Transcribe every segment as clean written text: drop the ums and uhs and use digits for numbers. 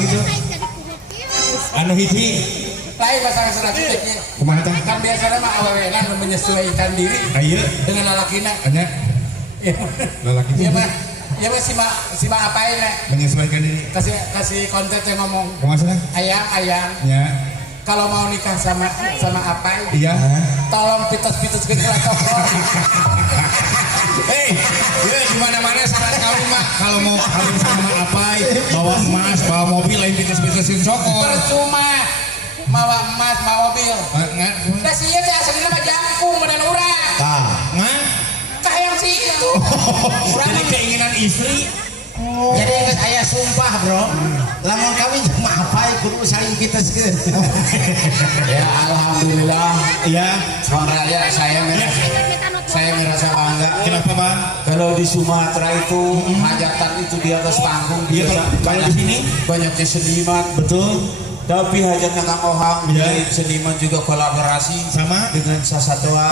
Itu anu hiji lain pasangan selanjutnya kumaha tah? kan biasanya mah awewenan menyesuaikan diri Ayeuna dengan lalakina anya lalaki iya mah si ma apain menyesuaikan diri. kasih konten yang ngomong Kumaha sana? ayang Nya. kalau mau nikah sama apai Iya. tolong pitos-pitos ke toko. Hei, ya di mana-mana saran kami mah kalau mau kawin sama apai, bawa emas, bawa mobil lain pites-pitesin sokor. Percuma mawa emas mawa mobil Ngan, nah sih ya aslinya mah jangkung badan urang ngan. kayak si itu Jadi keinginan istri. Jadi ingat ayah sumpah bro, lamun kami cuma apa kudu saling kita sekian. ya alhamdulillah Iya. suara ya saya merasa bangga. Kenapa bang? Kalau di Sumatera itu hajatan itu di atas panggung Iya, biasa. kalau di sini banyaknya seniman betul. tapi hajatnya Kang Ohang Iya. seniman juga kolaborasi Sama? dengan Sasatoa.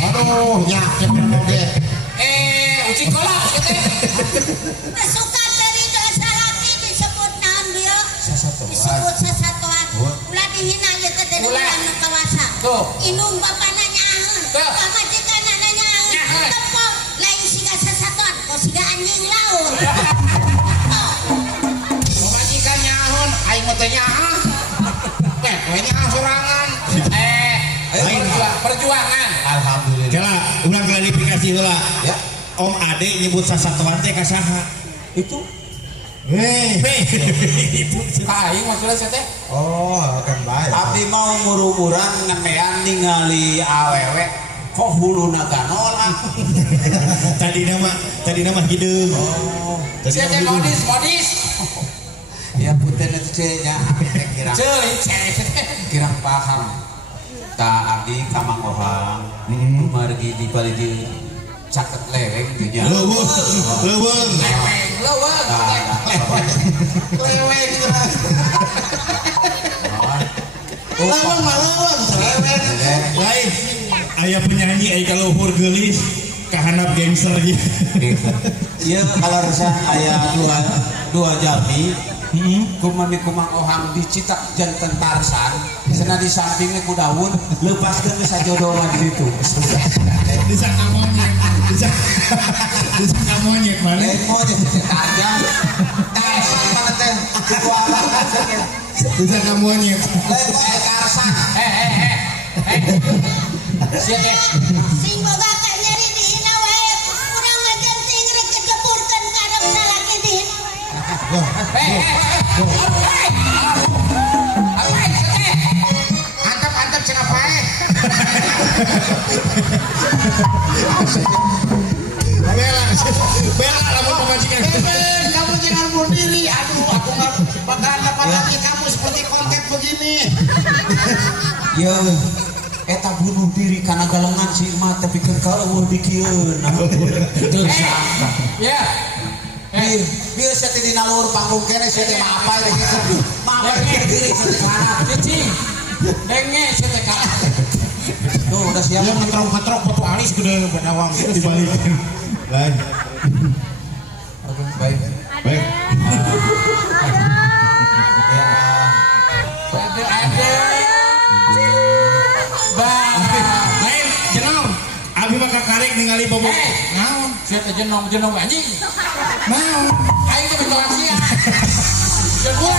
Aduh, yakin deh. Uci kolak Suka dari dosa laki disebut naon dia? Sasatoa. Disebut sasatoan. Ulah dihina ya ke dari Ulah. anu kawasa. Tuh. Inung bapak nanyaeun. Tuh. Pamajikan nanyaeun. Nyaheun. Tepok lain siga sasatoan, kok siga anjing laut. Pemajikan nyahon, aing mah teh nyaah. We nyaah sorangan. Perjuangan. Alhamdulillah. Kala, ulang klarifikasi heula. Ya. Om Ade nyebut sasatuan teh ka saha? Itu aing maksudnya saya teh. Oh, akan baik. Abdi mau muru-muran ngemean ningali awewe kok huluna ganola. Tadi nama hideung. Oh. Tadi Saya teh nama hideung. modis. Ya punten itu nya kira. Kirang paham. Ta abdi ka Mang Ohang. Margi di bali di caket leweng gitu nya. Leuweung. Leweng. Lawan malawan. Lain. Aya penyanyi aya kaluhur geulis kahanap gangster gitu. Iya kalau resah aya dua jami. Kumami kumang ohang dicitak jantan tarsan sena di sampingnya ku daun lepaskan ke sajodohan gitu Disangka monyet. Disangka monyet mana? mau jadi tajam tes mana teh kuku apa Disangka monyet. tarsan siapa Sing boga ka nyeri dihina wae. Urang ngajenting rek kejepurkeun ka ada salaki dihina wae. antap cenah pae Bela lamun pemajikan. Kamu jangan bunuh diri. Aduh, aku nggak bakal dapat lagi kamu seperti konten begini. ya eta bunuh diri karena galengan si emak tapi kan kalau dikieun ya biar saya di nalur panggung kene saya mah apa deh mah diri sana cicing denge saya kalah tuh udah siap Yang ngetrok foto alis gede benawang itu dibalikin. Lain. oke baik Baik. ya ada Lain jenong. Abi mah kakarek ningali bobok. Naon? saya teh jenong anjing Naon? aing teh bentuk asia jeung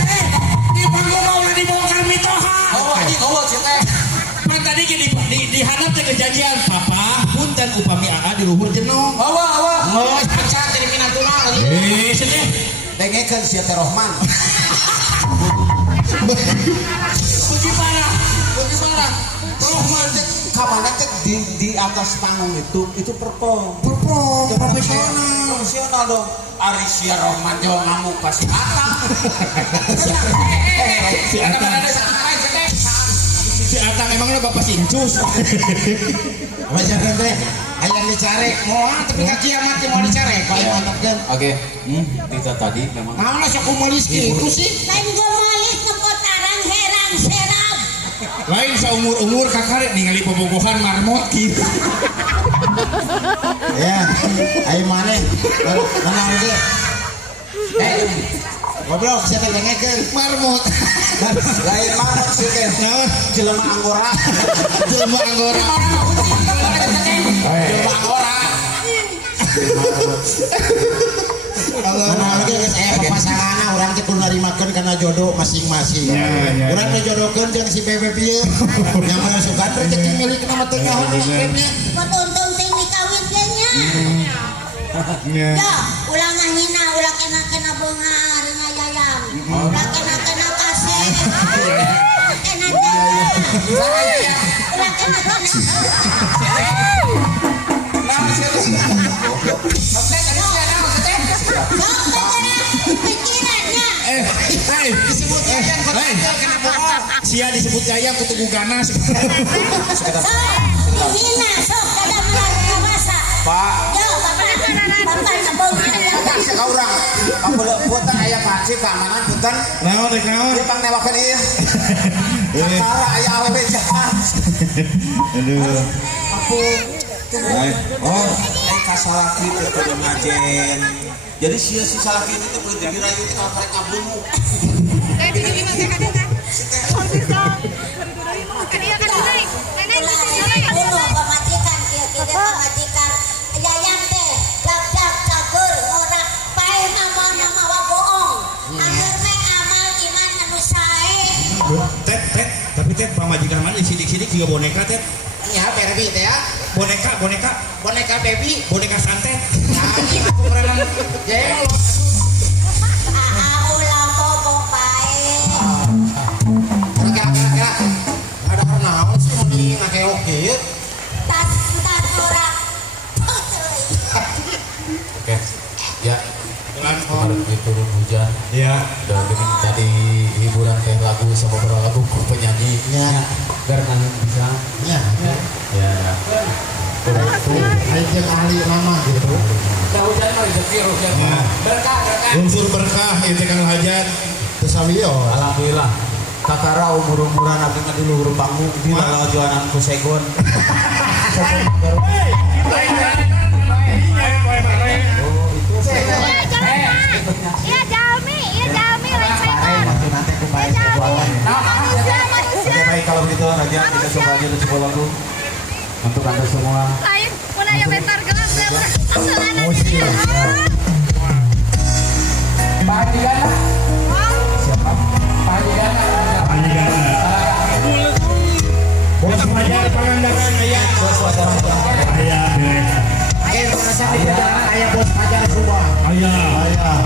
Di panggung mau dibongkar mitoha. oh anjing eueuh saya teh Kan tadi di handap teh kejadian papa punten upami AA di luhur jenong. oh pecah dari minatuna lagi Sedih. dengekeun sia teh Rohman Bagaimana? Rohman teh kamana teh di atas panggung itu perform profesional dong Ari sia Rohman jo ngamuk pasti atang Si Atang. Si Atang emangnya bapak sincus. Wajar kan teh? Ayam dicari. Mau tapi ka kiamat mau dicari. Kalau mantapkan. oke kita tadi memang Mana sok kumalis gitu sih? Lain gemalis nekotaran herang serap. Lain seumur-umur kakarek ningali bobogohan marmot gitu. Ya, ayo mana? Mana lagi? Goblok, saya dengekeun marmut. Lain marmut sih kan. Jelema anggora. Jelema anggora. Jelema anggora. Mana lagi geus aya papasanganna urang teh kudu narimakeun kana jodoh masing-masing. Urang dijodohkeun jeung si bebek ieu. Yang masukkan rezeki milikna mah teh ngaho bebeknya. Untung ting dikawin ge nya. Ya, ulang ngahina, ulah kena beungar ngayayam. Ulah kena kasih. Kena jalan. Ulah kena. Pikirannya. Disebut ayam kena bohong. Sia disebut ayam kutu ganas. Sok dihina, sok kada melarang bahasa. Pak. Yo, bapak sabongna ya. Ka urang. Punten aya panci keamanan punten. Naon rek naon? Ieu pang newakeun ieu. Cara aya awewe jahat. Aduh. Oh, kasalaki teh kudu ngajen. Jadi sia si salaki itu teh kudu dirayu teh kalau karek ngabunuh. Bunuh pamajikan kieu kieu pamajikan. Yayang teh dak cagur ora pae nama bohong. Angger meh amal iman anu sae. Tet, tapi tet pamajikan mana sidik-sidik juga boneka tet. Ya, Barbie teh ya. Boneka Boneka baby. boneka santet. Nah, ini aku merenang. Ya, Ulah bohong pae. kira-kira ada naon sih mau nih ngakeok ieu. Tas ora. Oke. Ya, kemarin turun hujan. Ya. Dan ini tadi hiburan teh lagu sama beberapa lagu penyanyi. Ya. Karena bisa. Ya. Ya. Ayo jeung ahli mama gitu. Nah, hujan mah rezeki hujan. Berkah. Unsur berkah itu kan hajat. Tesalio. Alhamdulillah. Kakara umur-umuran abdi mah dulu huruf panggung di lalajoanan ku segon. Iya Jalmi lain setan. Nanti aku main jualan. Oke baik kalau begitu Raja kita coba aja coba lagu untuk anda semua. Lain mulai yang bentar gelas ya berkesulitan aja. Pak Digana. Siapa? Pak Digana. Bos Fajar Pangandaran aya. Bos Fajar. Aya beres. Merasa di perjalanan ayah bos Fajar Subah.